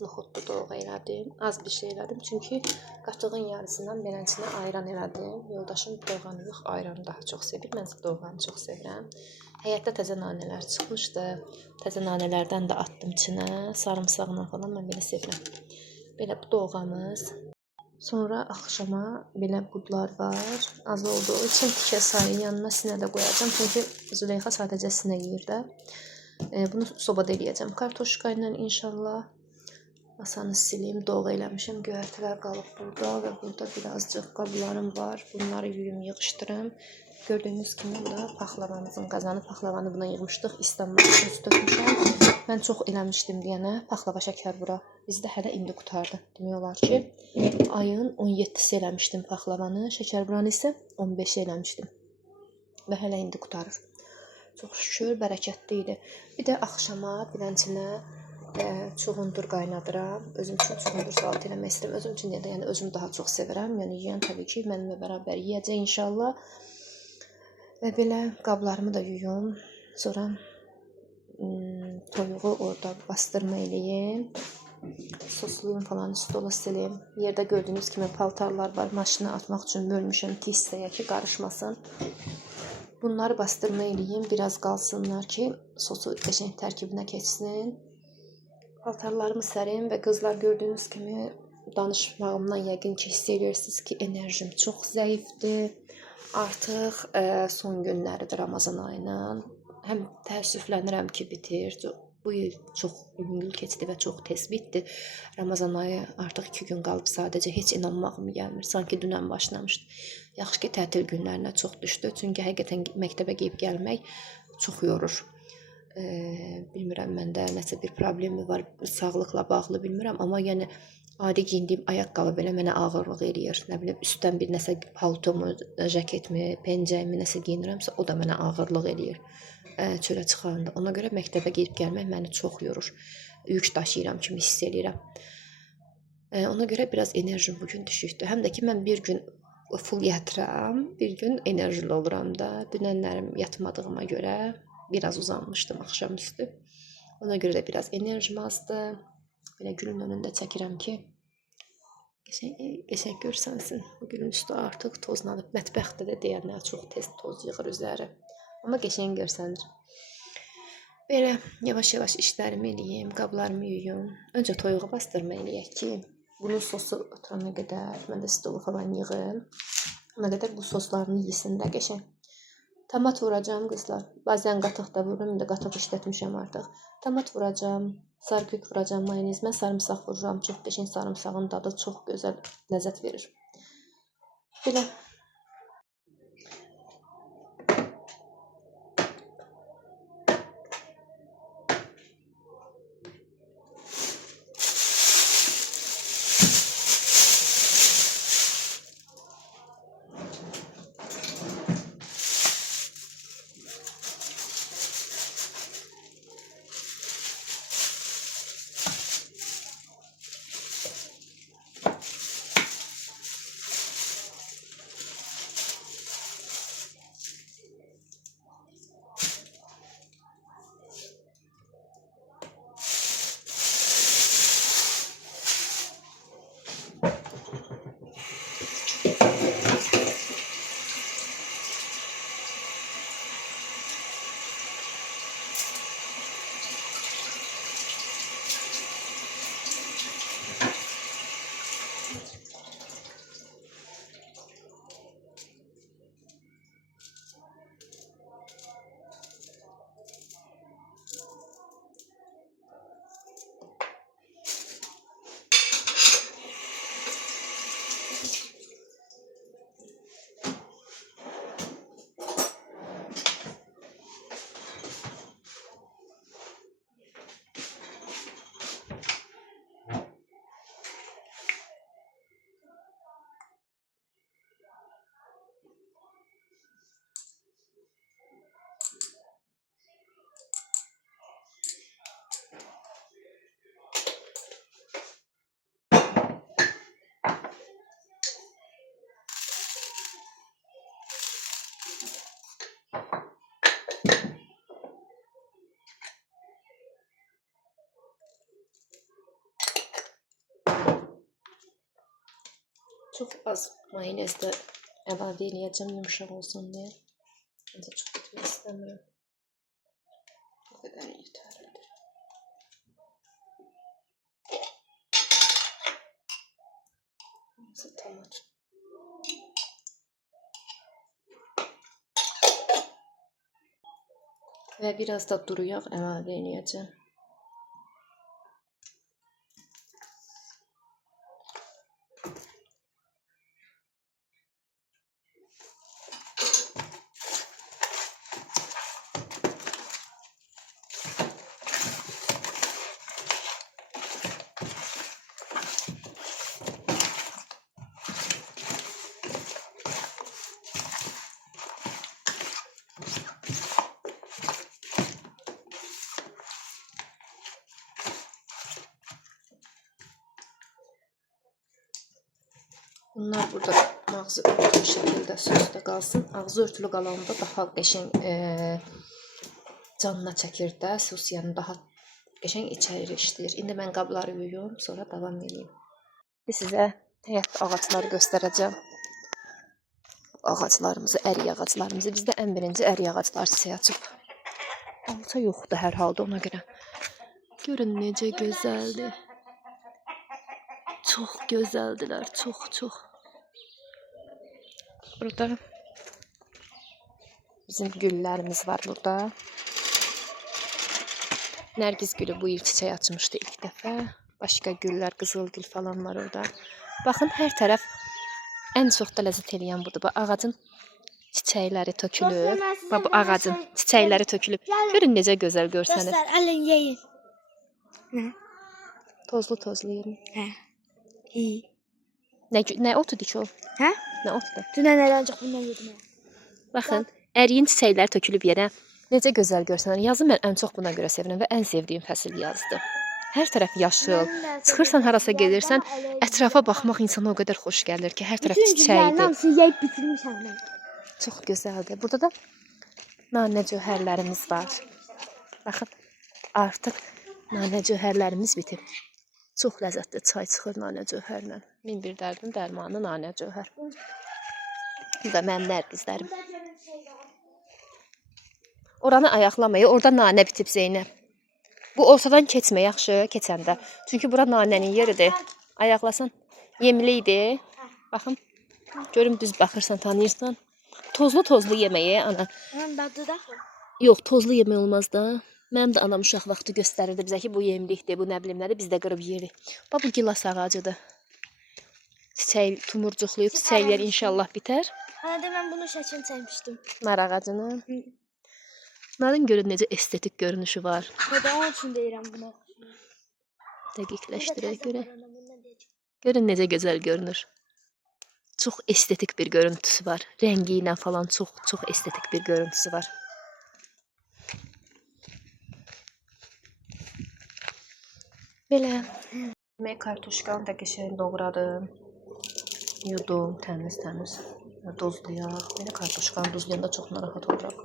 noxudlu doğğa elədim. Az bir şey elədim. Çünki qatığın yarısından belənçinə ayran elədim. Yoldaşım doğğanı yox, ayranı daha çox sevir. Mən doğğanı çox sevirəm. Həyətdə təzə nanələr çıxmışdı. Təzə nanələrdən də atdım içinə. Sarımsaqla falan mən belə sevirəm. Belə bu doğğamız. Sonra axşama belə budlar var. Az oldu. İçin tikə sayın yanına sinə də qoyacağım. Çünki Züleyxa sadəcə sinə yeyir də. Bunu sobada eləyəcəm. Kartoşka ilə inşallah. Masanı silim, doğğa eləmişəm. Göyərtilər qalıb burada və burada birazcıq qablarım var. Bunları yuyum, yığışdırım. Gördüyünüz kimi burada paxlavamızın qazanı. Paxlavanı buna yığmışdıq. İstanbul üstü tökmüşəm. Mən çox eləmişdim deyənə paxlava şəkər bura. Bizdə hələ indi qutardı. Demək olar ki, ayın 17-si eləmişdim paxlavanı. Şəkər buranı isə 15-i eləmişdim. Və hələ indi qutarır. Çox şükür, bərəkətli idi. Bir də axşama bilənçinə çuğundur qaynadıram. Özüm üçün çuğundur salatı eləmək istəyirəm. Özüm üçün deyəndə, yəni özüm daha çox sevirəm. Yəni yeyən təbii ki, mənimlə bərabər yeyəcək inşallah. Və belə qablarımı da yuyum. Sonra toyuğu orada bastırma eləyim. Sosluyum falan, stola silim. Yerdə gördüyünüz kimi paltarlar var. Maşına atmaq üçün bölmüşəm ki, hissəyə ki, qarışmasın. Bunları bastırma eləyim. Biraz qalsınlar ki, sosu qəşəng tərkibinə keçsin. Paltarlarımı sərim və qızlar gördüyünüz kimi danışmağımdan yəqin ki, hiss edirsiniz ki, enerjim çox zəifdir. Artıq son günləridir Ramazan ayının. Həm təəssüflənirəm ki, bitir. Bu il çox yüngül keçdi və çox tez bitdi. Ramazan ayı artıq 2 gün qalıb sadəcə heç inanmağım gəlmir. Sanki dünən başlamışdı. Yaxşı ki, tətil günlərinə çox düşdü. Çünki həqiqətən məktəbə gedib gəlmək çox yorur. Bilmirəm, məndə nəsə bir problemi var, sağlıqla bağlı bilmirəm. Amma yəni adi giyindiyim ayaqqabı belə mənə ağırlıq eləyir. Nə bilim, üstdən bir nəsə paltomu, jaketmi, pencəyimi nəsə giyinirəmsə, o da mənə ağırlıq eləyir. Çölə çıxanda. Ona görə məktəbə gedib gəlmək məni çox yorur. Yük daşıyıram kimi hiss edirəm. Ona görə biraz enerjim bugün düşükdür. Həm də ki, mən bir gün full yatıram, bir gün enerjili oluram da. Dünənlərim yatmadığıma görə biraz uzanmışdım axşamüstü. Ona görə də biraz enerjim azdır. Belə gülün önündə çəkirəm ki, qəşəng görsənsin. Bu gülün üstü artıq tozlanıb. Mətbəxdə də deyənlər çox tez toz yığır üzəri. Amma qəşəng görsənir. Belə yavaş-yavaş işlərimi eləyim, qablarımı yuyum. Öncə toyuğu bastırma eləyək ki, bunun sosu oturana qədər, mən də stolu falan yığım. Ona qədər bu soslarını yesin də qəşəng. Tomat vuracağım qızlar. Bazən qatıq da vururum, indi qatıq işlətmişəm artıq. Tomat vuracağım, sarımsaq vuracağım, mayonez. Mən sarımsaq vururam. Çox qəşəng sarımsağın dadı çox gözəl ləzzət verir. Belə. Çox az mayonez də əlavə edəcəm yumşaq olsun deyə. Məncə çox etmək istəmirəm. Bu qədər yetərlidir. Tomat. Və biraz da duru yağ əlavə edəcəm. Bunlar burada ağzı örtülü şəkildə sosda qalsın. Ağzı örtülü qalanda daha qəşəng canına çəkir də. Sos yəni daha qəşəng içəri işləyir. İndi mən qabları yuyum, sonra davam edeyim. Sizə həyətdə ağacları göstərəcəm. Ağaclarımızı, ərik ağaclarımızı. Bizdə ən birinci ərik ağaclar çiçək açıb. Alça yoxdur hər halda ona görə. Görün necə gözəldir. Çox gözəldilər, çox. Burada bizim güllərimiz var burada. Nərgiz gülü bu il çiçək açmışdı ilk dəfə. Başqa güllər, qızılgül falan var orada. Baxın, hər tərəf ən çox da ləzzət eləyən budur. Bu ağacın çiçəkləri tökülüb. Bu ağacın çiçəkləri tökülüb. Görün necə gözəl görsənir. Dostlar, alın yeyin. Tozlu yeyin. Hə. İyi. Nə otudur ki o? Hə? Nə otudur? Dünən ancaq bundan yedim. Baxın, əriyin çiçəkləri tökülüb yerə. Necə gözəl görsənir. Yazı mən ən çox buna görə sevirəm və ən sevdiyim fəsil yazdır. Hər tərəf yaşıl. Çıxırsan harasa gedirsən, ətrafa baxmaq insana o qədər xoş gəlir ki, hər tərəf çiçəkdir. Hamısını yeyib bitirmişəm mən. Çox gözəldir. Burada da nanə cöhərlərimiz var. Baxın, artıq nanə cöhərlərimiz bitib. Çox ləzzətli çay çıxır nanə cöhərlə. Min bir dərdin dərmanı nanə cöhər. Bu da mənim nərgizlərim. Oranı ayaqlamayı, orada nanə bitib Zeynəb. Bu ortadan keçmə yaxşı, keçəndə. Çünki bura nanənin yeridir. Ayaqlasan, yemli idi. Baxın, görüm düz baxırsan, tanıyırsan. Tozlu yeməyi, ana. Dadı da. Yox, tozlu yemək olmaz da. Mənim də anam uşaq vaxtı göstərirdi bizə ki, bu yemlikdir, bu nə bilim nədir, biz də qırıb yeyirik. Bax, bu gilas ağacıdır. Çiçək, tumurcuqluyub, çiçəklər inşallah bitər. Hə, mən bunu şəkil çəkmişdim. Nar ağacını. Narın görün necə estetik görünüşü var. Hə, onun üçün deyirəm bunu. Dəqiqləşdirək görək. Görün necə gözəl görünür. Çox estetik bir görüntüsü var. Rəngi ilə falan çox estetik bir görüntüsü var. Belə. Yemək kartuşkanı da qəşəng doğradım. Yudum təmiz. Dozlayaq. Belə kartuşkanı duzlayanda çox narahat oluram.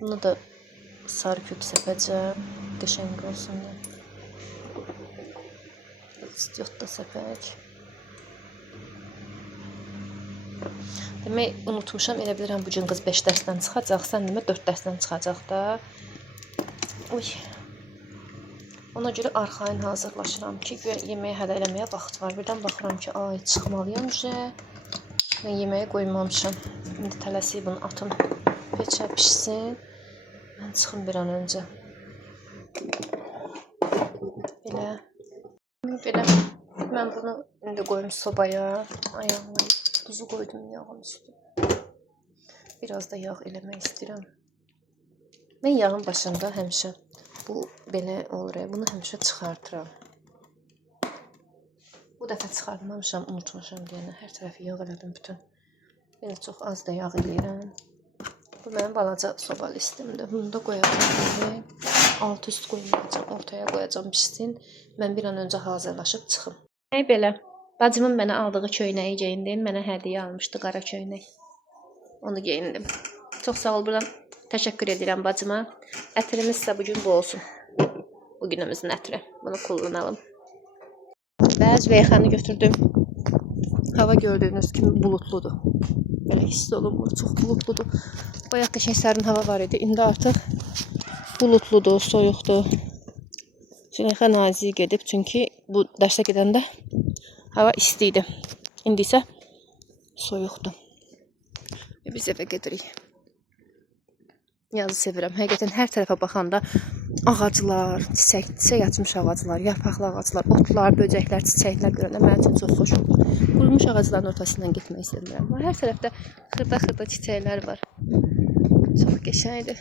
Bunu da sarı kök səpəcəm. Qəşəng olsun deyə. İstiot da səpək. Demək, unutmuşam. Elə bilirəm bu gün qız 5 dərsdən çıxacaq. Sən demə 4 dərsdən çıxacaq da. Uy. Ona görə arxayın hazırlaşıram ki, yeməyi hələ eləməyə vaxt var. Birdən baxıram ki, ay, çıxmalıyam üzə. Mən yeməyi qoymamışam. İndi tələsik bunu atım. Peçə pişsin. Mən çıxım bir an öncə. Belə. Mən bunu indi qoyum sobaya. Ayağına tuzu qoydum yağın üstü. Biraz da yağ eləmək istəyirəm. Mən yağın başında həmişə bu belə olur. Bunu həmişə çıxartıram. Bu dəfə çıxartmamışam, unutmuşam deyənə. Hər tərəfi yağ elədim bütün. Belə çox az da yağ eləyirəm. Bu mənim balaca soba listimdir. Bunu da qoyacağım. Alt üst qoymayacağım. Ortaya qoyacağım pişsin. Mən bir an öncə hazırlaşıb çıxım. Belə. Bacımın mənə aldığı köynəyi geyindim. Mənə hədiyyə almışdı qara köynək. Onu geyindim. Çox sağ ol, buradan təşəkkür edirəm bacıma. Ətrimiz isə bugün bu olsun. Bugünümüzün ətri. Bunu kullanalım. Və züveyxanı götürdüm. Hava gördüyünüz kimi bulutludur. Belə hiss olunmur, çox bulutludur. Bayaq qəşəng sərin hava var idi. İndi artıq bulutludur, soyuqdur. Züleyxa nazik gedib, çünki bu dərsə gedəndə hava isti idi. İndi isə soyuqdur. Biz evə gedirik. Yazı sevirəm. Həqiqətən hər tərəfə baxanda ağaclar, çiçək açmış ağaclar, yarpaqlı ağaclar, otlar, böcəklər, çiçəklər görəndə mənim üçün çox xoş olur. Qurumuş ağacların ortasından getmək istəyirəm. Hər tərəfdə xırda-xırda çiçəklər var. Çox qəşəngdir.